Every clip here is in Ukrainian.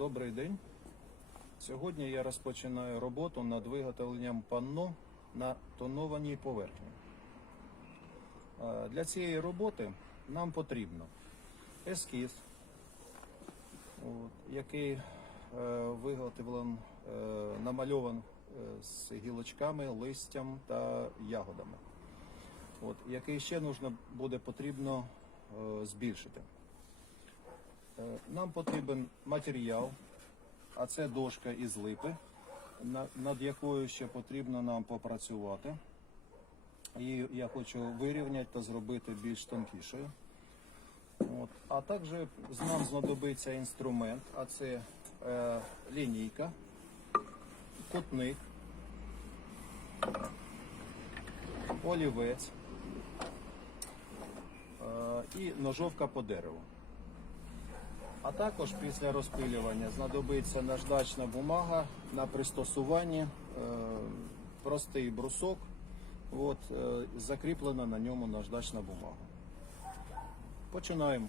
Добрий день. Сьогодні я розпочинаю роботу над виготовленням панно на тонованій поверхні. Е, Для цієї роботи нам потрібно ескіз, який е, виготовлен, е, намальован з гілочками, листям та ягодами. Який ще буде потрібно збільшити. Е, Нам потрібен матеріал, а це дошка із липи, над якою ще потрібно нам попрацювати. Її я хочу вирівняти та зробити більш тонкішою. От. А також нам знадобиться інструмент, а це е, лінійка, кутник, олівець е, і ножовка по дереву. А також після розпилювання знадобиться наждачна бумага на пристосуванні, е, простий брусок, от, е, закріплена на ньому наждачна бумага. Починаємо.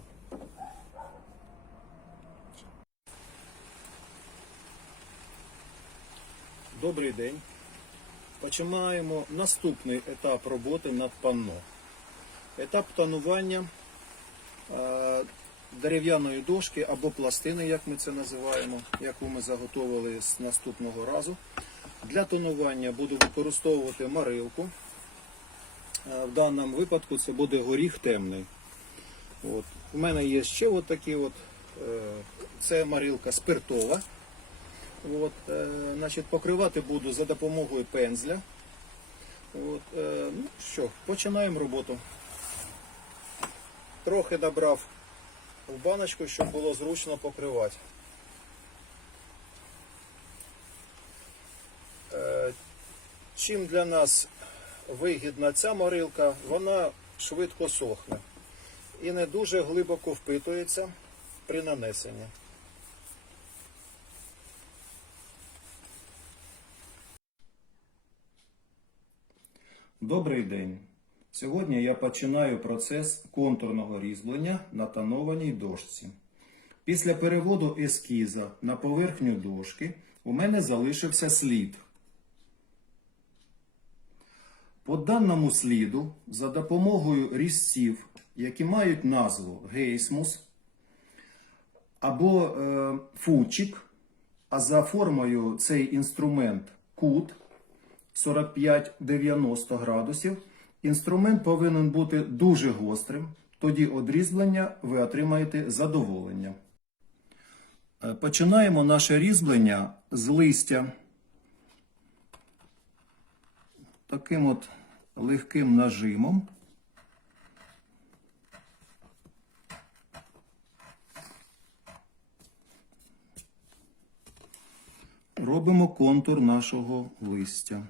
Добрий день. Починаємо наступний етап роботи над панно. Етап тонування е, дерев'яної дошки або пластини, як ми це називаємо, яку ми заготовили з наступного разу. Для тонування буду використовувати марилку. Е, В даному випадку це буде горіх темний. От. У мене є ще от такі от, е, це марилка спиртова. От, е, значить, покривати буду за допомогою пензля. От, ну що, починаємо роботу. Трохи набрав в баночку, щоб було зручно покривати. Е, Чим для нас вигідна ця морилка, вона швидко сохне і не дуже глибоко впитується при нанесенні. Добрий день. Сьогодні я починаю процес контурного різьблення на тонованій дошці. Після переводу ескіза на поверхню дошки у мене залишився слід. По даному сліду за допомогою різців, які мають назву гейсмус або е, фучик, а за формою цей інструмент кут 45-90 градусів, інструмент повинен бути дуже гострим, тоді одрізблення ви отримаєте задоволення. Е, Починаємо наше різьблення з листя таким от легким нажимом. Робимо контур нашого листя.